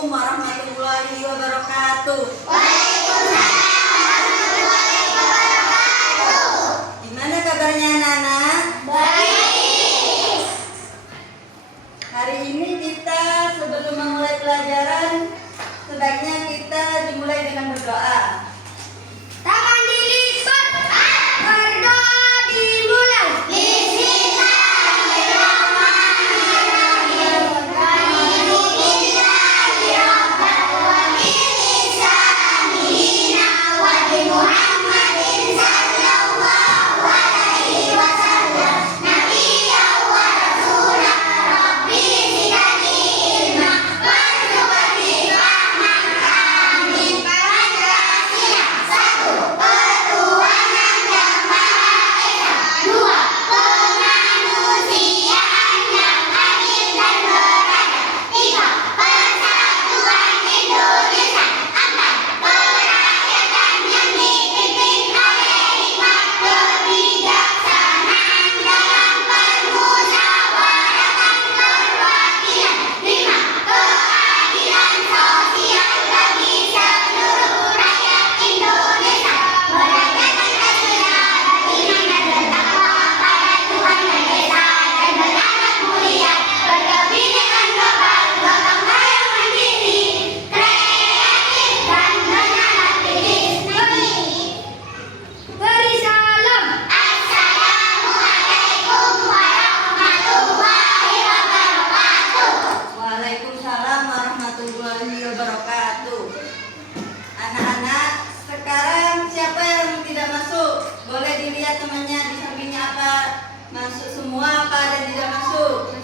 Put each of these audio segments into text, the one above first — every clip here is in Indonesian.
Assalamualaikum warahmatullahi wabarakatuh. Waalaikumsalam warahmatullahi wabarakatuh. Gimana kabarnya anak-anak? Baik. Hari ini kita sebelum memulai pelajaran, sebaiknya kita dimulai dengan berdoa. Tangan dilipat, berdoa dimulai. Bismillahirrahmanirrahim. Muhammadin sallallahu alaihi wasallam nabiyyan wa rasulah rabbi zidni ilma warzuqni fahman amin. Pancasila. 1. Ketuhanan yang Maha Esa. 2. Kemanusiaan yang adil dan beradab. 3. Persatuan Indonesia. 4. Kerakyatan yang dipimpin oleh hikmat kebijaksanaan dalam permusyawaratan perwakilan. 5. Keadilan sosial bagi seluruh rakyat Indonesia. Merayakan Pancasila dengan bertakwa pada Tuhan yang Esa dan berakhlak mulia, berkebinekaan global, gotong royong mandiri, kreatif dan menyalahi negeri. Beri salam. Assalamualaikum warahmatullahi wabarakatuh. Waalaikumsalam warahmatullahi wabarakatuh. Anak-anak, sekarang siapa yang tidak masuk? Boleh dilihat temannya di sampingnya apa? Masuk semua apa dan tidak masuk?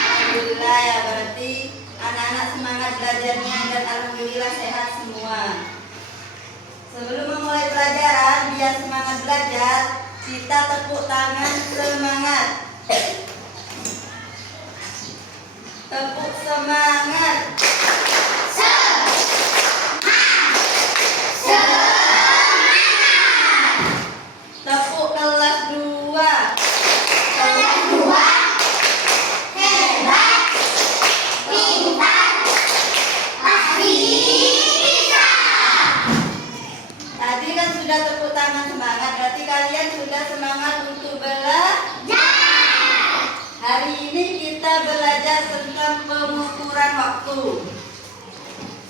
Alhamdulillah ya, berarti anak-anak semangat belajarnya dan alhamdulillah sehat semua. Sebelum memulai pelajaran, biar semangat belajar, kita tepuk tangan semangat. Tepuk semangat. Tepuk kelas 2. Kelas 2 hebat, pintar, pasti bisa. Tadi kan sudah tepuk tangan semangat, berarti kalian sudah semangat untuk belajar. Hari ini kita belajar tentang pengukuran waktu.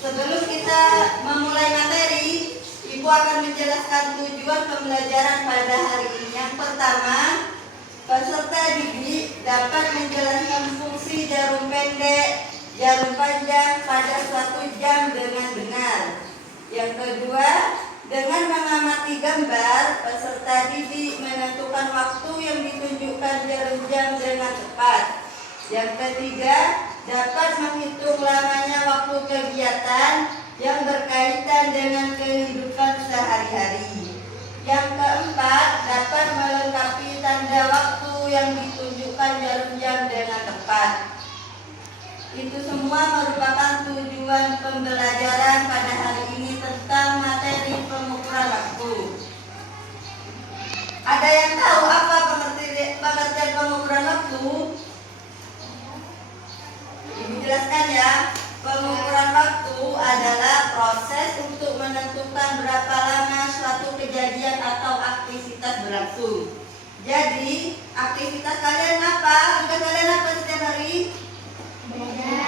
Sebelum kita memulai materi, Ibu akan menjelaskan tujuan pembelajaran pada hari ini. Yang pertama, peserta didik dapat menjelaskan fungsi jarum pendek, jarum panjang pada suatu jam dengan benar. Yang kedua, dengan mengamati gambar, peserta didik menentukan waktu yang ditunjukkan jarum jam dengan tepat. Yang ketiga, dapat menghitung lamanya waktu kegiatan yang berkaitan dengan kehidupan sehari-hari. Yang keempat, dapat melengkapi tanda waktu yang ditunjukkan jarum jam dengan tepat. Itu semua merupakan tujuan pembelajaran pada hari ini tentang materi pengukuran waktu. Ada yang tahu apa pengertian pengukuran waktu? Ibu jelaskan ya. Pengukuran waktu adalah proses untuk menentukan berapa lama suatu kejadian atau aktivitas berlangsung. Jadi, aktivitas kalian apa? Tugas kalian apa setiap hari?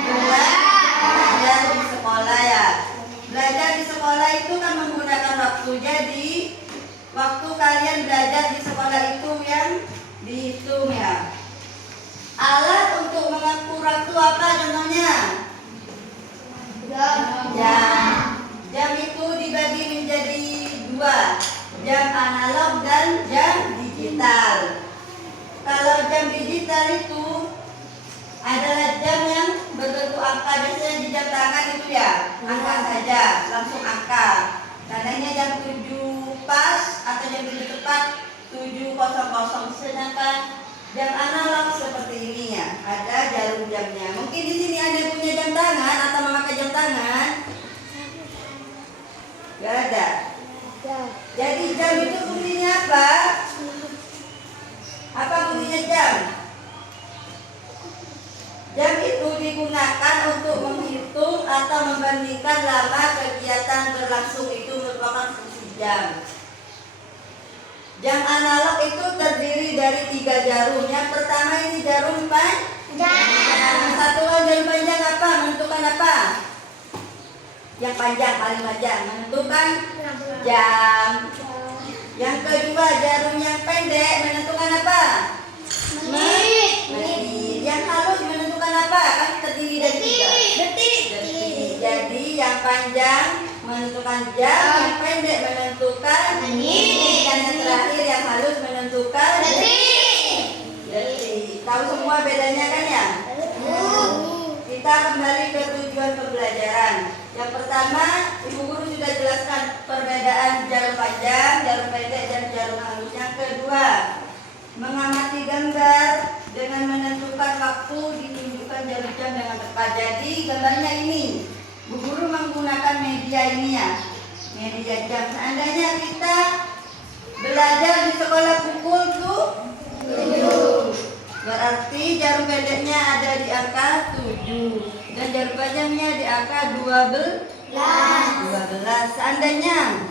Belajar di sekolah ya. Belajar di sekolah itu kan menggunakan waktu. Jadi, waktu kalian belajar di sekolah itu yang dihitung ya. Alat untuk mengukur waktu apa contohnya? Jam itu dibagi menjadi 2, jam analog dan jam digital. Kalau jam digital itu adalah jam yang berbentuk angka, biasanya di jam tangan itu ya, angka saja, langsung angka. Tandanya jam 7 pas atau jam 7 tepat 7.00. Sedangkan jam analog seperti ini ya, ada jarum jamnya. Mungkin di sini ada yang punya jam tangan atau memakai jam tangan? Gak ada. Jadi jam itu fungsinya apa? Apa fungsinya jam? Jam itu di digunakan untuk menghitung atau membandingkan lama kegiatan berlangsung. Itu merupakan fungsi jam. Jam analog itu terdiri dari 3 jarum. Yang pertama ini jarum panjang. Satuan jarum panjang apa? Menentukan apa? Yang panjang, paling panjang, menentukan jam. Yang kedua jarum yang pendek menentukan apa? Menit. Yang halus menentukan apa? Kan terdiri dari 3. Detik. Jadi yang panjang menentukan jam, yang pendek menentukan menit, dan yang terakhir yang halus menentukan detik. Tahu semua bedanya kan ya? Kita kembali ke tujuan pembelajaran. Yang pertama, Ibu Guru sudah jelaskan perbedaan jarum panjang, jarum pendek, dan jarum halus. Yang kedua, mengamati gambar dengan menentukan waktu ditunjukkan jarum jam dengan tepat. Jadi gambarnya ini, Bu Guru menggunakan media ini ya, media jam. Seandainya kita belajar di sekolah pukul 7, berarti jarum pendeknya ada di angka 7 dan jarum panjangnya di angka 12. Seandainya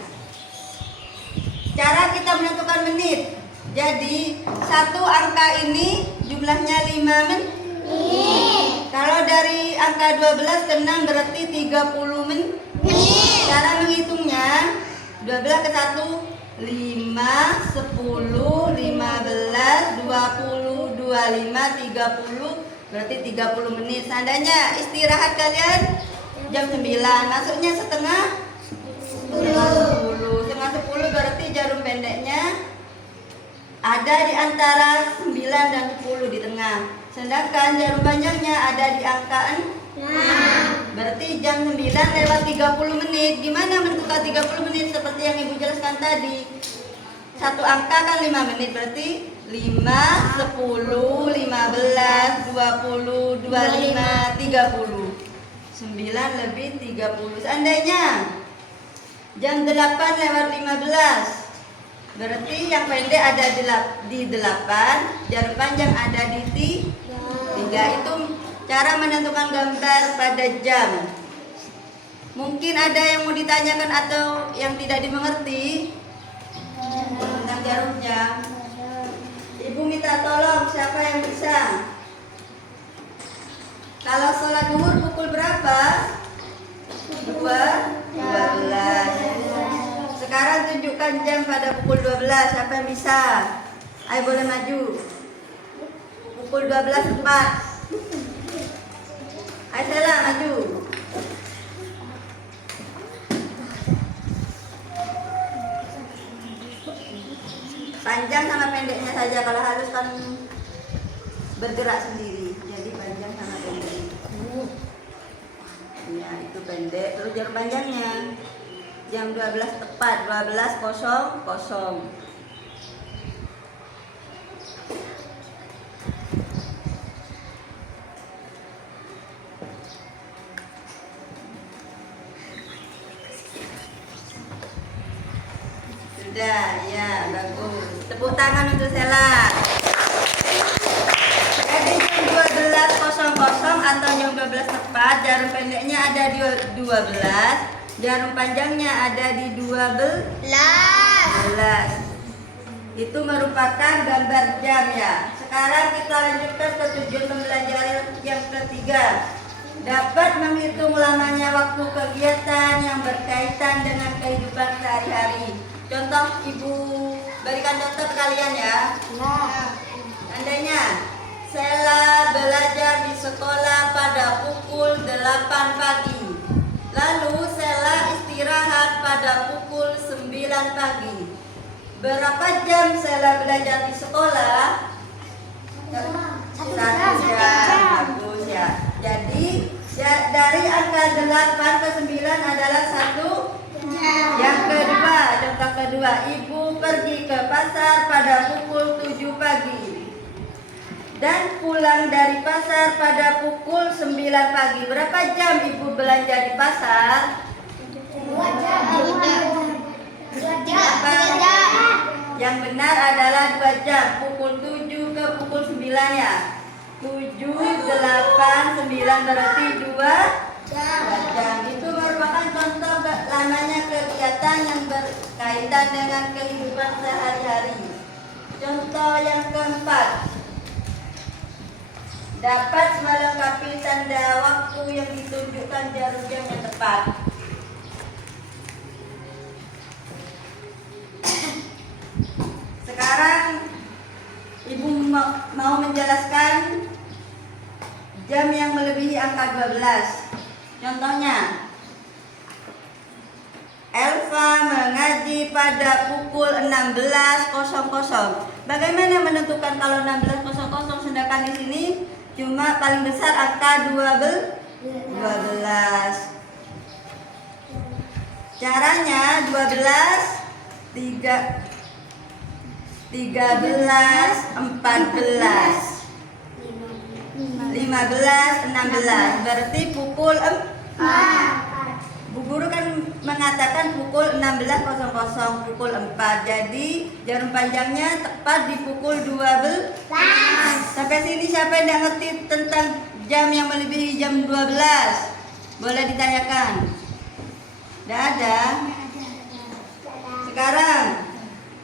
cara kita menentukan menit, jadi satu angka ini jumlahnya 5 menit. Kalau dari angka 12 ke 6 berarti 30 menit. Cara menghitungnya 12 ke 1 5, 10, 15, 20, 25, 30, berarti 30 menit. Seandainya istirahat kalian jam 9, masuknya setengah 10. Setengah 10 berarti jarum pendeknya ada di antara 9 dan 10 di tengah. Sedangkan jarum panjangnya ada di angka 6. Berarti jam 9 lewat 30 menit. Gimana menentukan 30 menit? Seperti yang Ibu jelaskan tadi. Satu angka kan 5 menit, berarti 5, 10, 15, 20, 25, 30. 9 lebih 30. Seandainya jam 8 lewat 15, berarti yang pendek ada di 8, jarum panjang ada di 3. Itu cara menentukan gambar pada jam. Mungkin ada yang mau ditanyakan atau yang tidak dimengerti tentang jarum jam. Ibu minta tolong, siapa yang bisa? Kalau sholat zuhur pukul berapa? 12. Sekarang tunjukkan jam pada pukul 12. Siapa yang bisa? Ayo boleh maju. Pukul 12.04. Ayo Sela maju. Panjang sama pendeknya saja, kalau halus kan bergerak sendiri. Jadi panjang sama pendek. Ya, itu pendek. Terus jarum panjangnya jam 12 tepat, 12.00. Sudah, ya bagus. Tepuk tangan untuk Sela. Jadi jam 12.00 atau jam 12 tepat, jarum pendeknya ada di 12, jarum panjangnya ada di 12. Itu merupakan gambar jam ya. Sekarang kita lanjutkan ke tujuan pembelajaran yang ketiga. Dapat menghitung lamanya waktu kegiatan yang berkaitan dengan kehidupan sehari-hari. Contoh, Ibu berikan contoh ke kalian ya. Seandainya Sela belajar di sekolah pada pukul 8 pagi. Lalu Sela istirahat pada pukul 9 pagi. Berapa jam Sela belajar di sekolah? 1 jam. Bagus ya. Jadi ya, dari angka 8 ke 9 adalah 1 jam. Yang kedua, contoh kedua, Ibu pergi ke pasar pada pukul 7 pagi dan pulang dari pasar pada pukul 9 pagi. Berapa jam Ibu belanja di pasar? 2 jam. Yang benar adalah 2 jam, pukul 7 ke pukul 9 ya. 7, 8, 9 berarti 2 jam. Itu merupakan contoh lamanya kegiatan yang berkaitan dengan kehidupan sehari-hari. Contoh yang keempat, dapat melengkapi tanda waktu yang ditunjukkan jarum jam yang tepat. Sekarang Ibu mau menjelaskan jam yang melebihi angka 12. Contohnya, Elva mengaji pada pukul 16.00. Bagaimana menentukan kalau 16.00 sedangkan di sini cuma paling besar angka 12. Caranya 12, 13, 14, 15, 16. Berarti pukul 4. Bu guru kan mengatakan pukul 16.00, pukul 4. Jadi jarum panjangnya tepat di pukul 12. Sampai sini siapa yang tidak ngerti tentang jam yang melebihi jam 12? Boleh ditanyakan. Tidak ada. Sekarang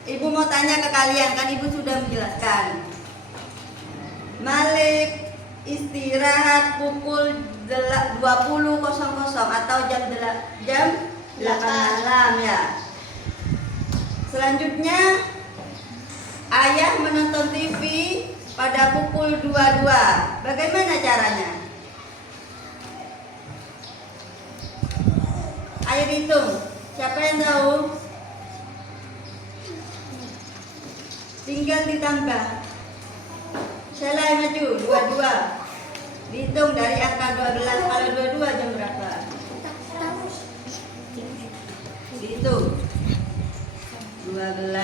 Ibu mau tanya ke kalian, kan Ibu sudah menjelaskan. Malik istirahat pukul 20.00 atau jam 8 malam ya. Selanjutnya ayah menonton TV pada pukul 22. Bagaimana caranya? Ayo dihitung. Siapa yang tahu? Tinggal ditambah. Selai maju 22. Dihitung dari angka 12. Kalau 22 jam berapa? Dihitung 12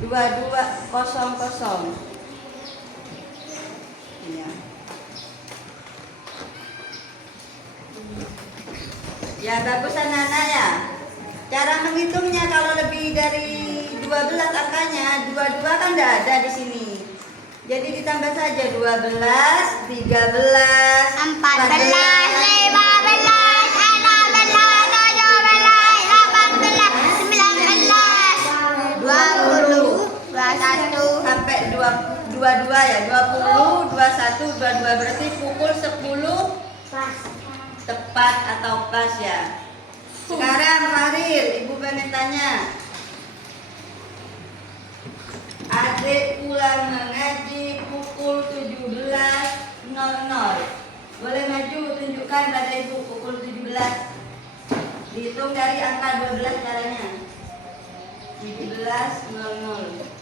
22.00. Ya. Ya bagus anak-anak ya. Cara menghitungnya kalau lebih dari 12 angkanya, 22 kan tidak ada di sini. Jadi ditambah saja 12, 13, 14, 14, 15, 16, 17, 18, 19, 20, 21 sampai 22 ya. 20, 21, 22 berarti pukul 10 tepat atau pas ya. Sekarang Faril, Ibu pengen tanya. Adik pulang mengaji pukul 17.00. Boleh maju tunjukkan pada Ibu pukul 17. Dihitung dari angka 12 caranya. 17.00.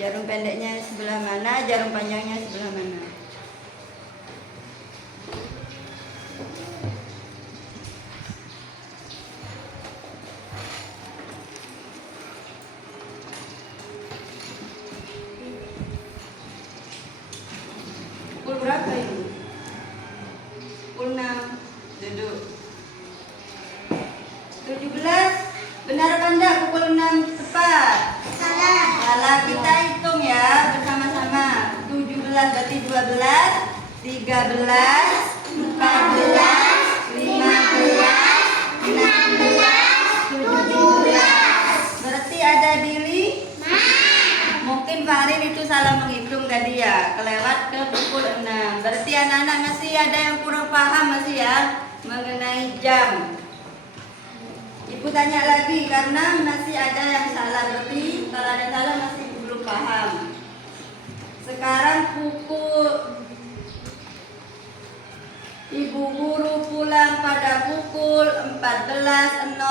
Jarum pendeknya sebelah mana, jarum panjangnya sebelah mana? Pukul berapa ini? Pukul 6. Duduk. 17. Benar apa enggak pukul 6 tepat? Salah, kita hitung ya bersama-sama. 17 berarti 12, 13, 14, 15, 16, 17. Berarti ada diri? Mungkin Farid itu salah menghitung tadi ya, kelewat ke pukul 6. Berarti anak-anak masih ada yang kurang paham masih ya mengenai jam. Ibu tanya lagi karena masih ada yang salah. Berarti kalau ada salah masih belum paham. Sekarang Ibu guru pulang pada pukul 14.00.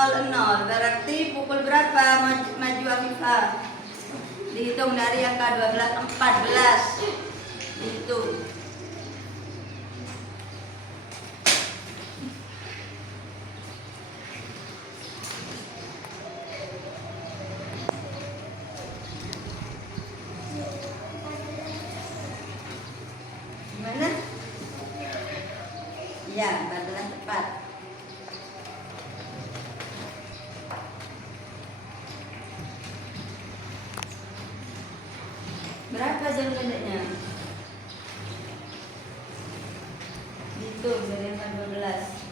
Berarti pukul berapa maju Afifah? Dihitung dari angka 12, 14. Dihitung. Berapa jarum pendeknya? Hitung dari 12.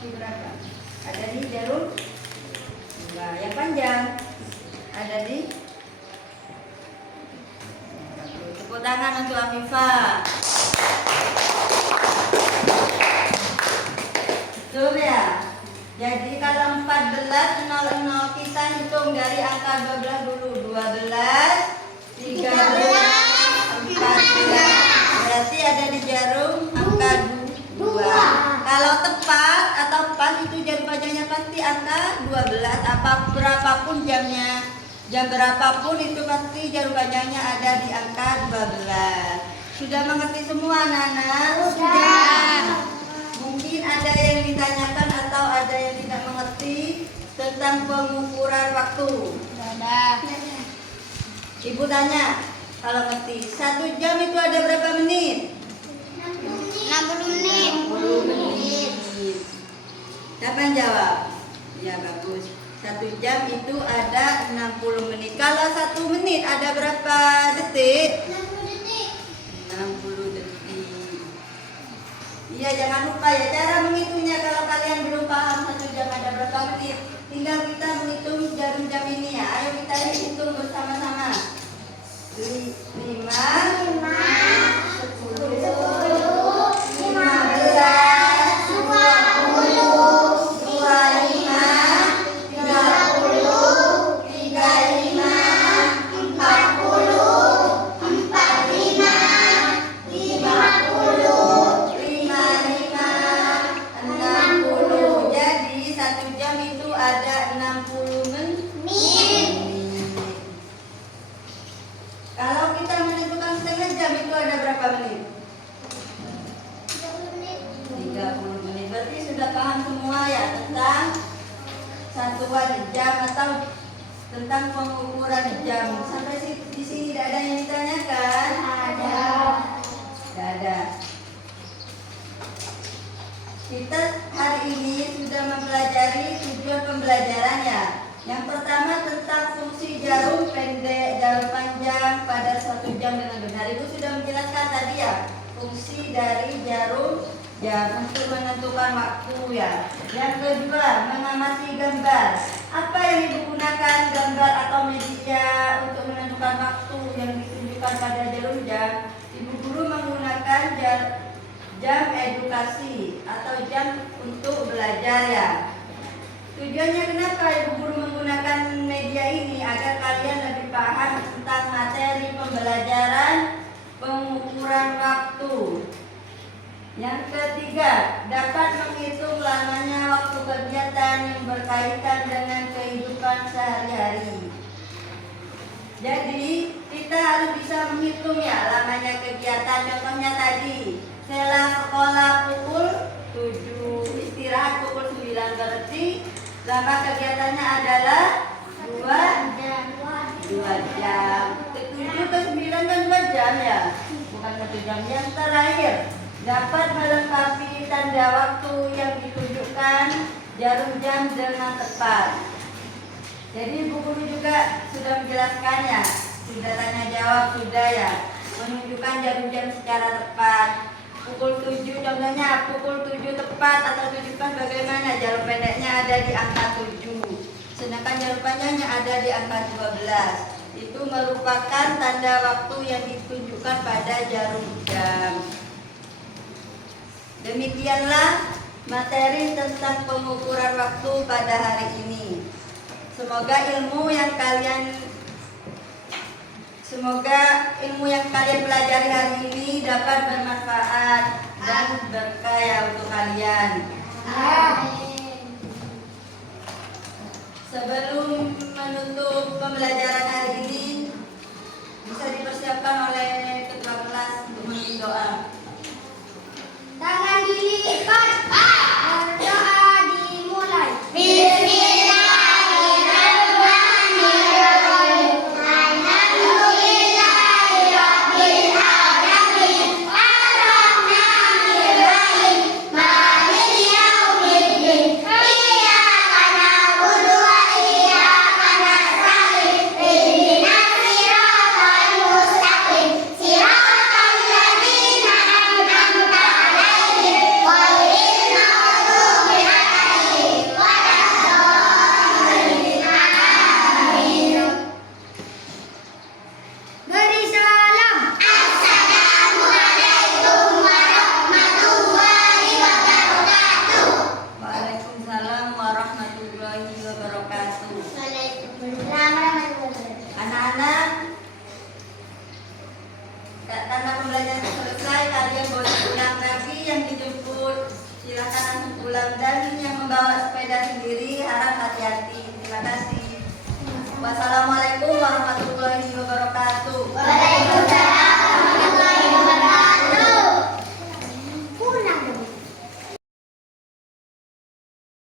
Ini berapa? Ada di jarum 2. Yang panjang ada di. Tepuk tangan untuk Afifah. Betul ya? Jadi kalau 14.00 kita hitung dari angka 12 dulu. 12, 13, 14. Berarti ada di jarum angka 2. Kalau tepat atau pas itu jarum panjangnya pasti angka 12. Apa berapapun jamnya, jam berapapun itu pasti jarum panjangnya ada di angka 12. Sudah mengerti semua anak-anak? Sudah. Mungkin ada yang ditanyakan atau ada yang tidak mengerti tentang pengukuran waktu. Sudah. Ibu tanya, kalau ngerti 1 jam itu ada berapa menit? 60 menit. 60 menit. Siapa yang jawab? Ya bagus. 1 jam itu ada 60 menit. Kalau 1 menit ada berapa detik? 60 detik. Iya, jangan lupa ya cara menghitungnya. Kalau kalian belum paham 1 jam ada berapa menit, tinggal kita menghitung jarum jam ini ya. Ayo kita hitung bersama-sama. 5, 30 menit. Berarti sudah paham semua ya tentang satuan jam atau tentang pengukuran jam. Sampai di sini tidak ada yang ditanyakan? Ada. Tidak ada. Kita hari ini sudah mempelajari tujuan pembelajaran ya. Yang pertama tentang fungsi jarum pendek, jarum panjang pada 1 jam dengan benar. Ibu sudah menjelaskan tadi ya fungsi dari jarum jam untuk menentukan waktu ya. Yang kedua mengamati gambar. Apa yang ibu gunakan gambar atau media untuk menentukan waktu yang ditunjukkan pada jarum jam? Ibu guru menggunakan jam edukasi atau jam untuk belajar ya. Tujuannya kenapa ibu guru menggunakan media ini? Agar kalian lebih paham tentang materi pembelajaran pengukuran waktu. Yang ketiga, dapat menghitung lamanya waktu kegiatan yang berkaitan dengan kehidupan sehari-hari. Jadi kita harus bisa menghitung ya lamanya kegiatan. Contohnya tadi setelah sekolah pukul 7, istirahat pukul 9, berarti lama kegiatannya adalah 2 jam. Ke 7 ke 9 kan 2 jam ya, bukan 1 jam. Yang terakhir, dapat melengkapi tanda waktu yang ditunjukkan jarum jam dengan tepat. Jadi ibu guru juga sudah menjelaskannya, sudah tanya jawab sudah ya, menunjukkan jarum jam secara tepat. Pukul 7 contohnya, pukul 7 tepat atau tunjukkan bagaimana jarum pendeknya ada di angka 7, sedangkan jarum panjangnya ada di angka 12. Itu merupakan tanda waktu yang ditunjukkan pada jarum jam. Demikianlah materi tentang pengukuran waktu pada hari ini. Semoga ilmu yang kalian pelajari hari ini dapat bermanfaat dan berkah ya untuk kalian. Sebelum menutup pembelajaran hari ini, bisa dipersiapkan oleh ketua kelas untuk memimpin doa. anak-anak, karena pembelajaran selesai, kalian boleh pulang lagi. Yang dijemput silakan langsung pulang, dan yang membawa sepeda sendiri harap hati-hati. Terima kasih. Wassalamualaikum.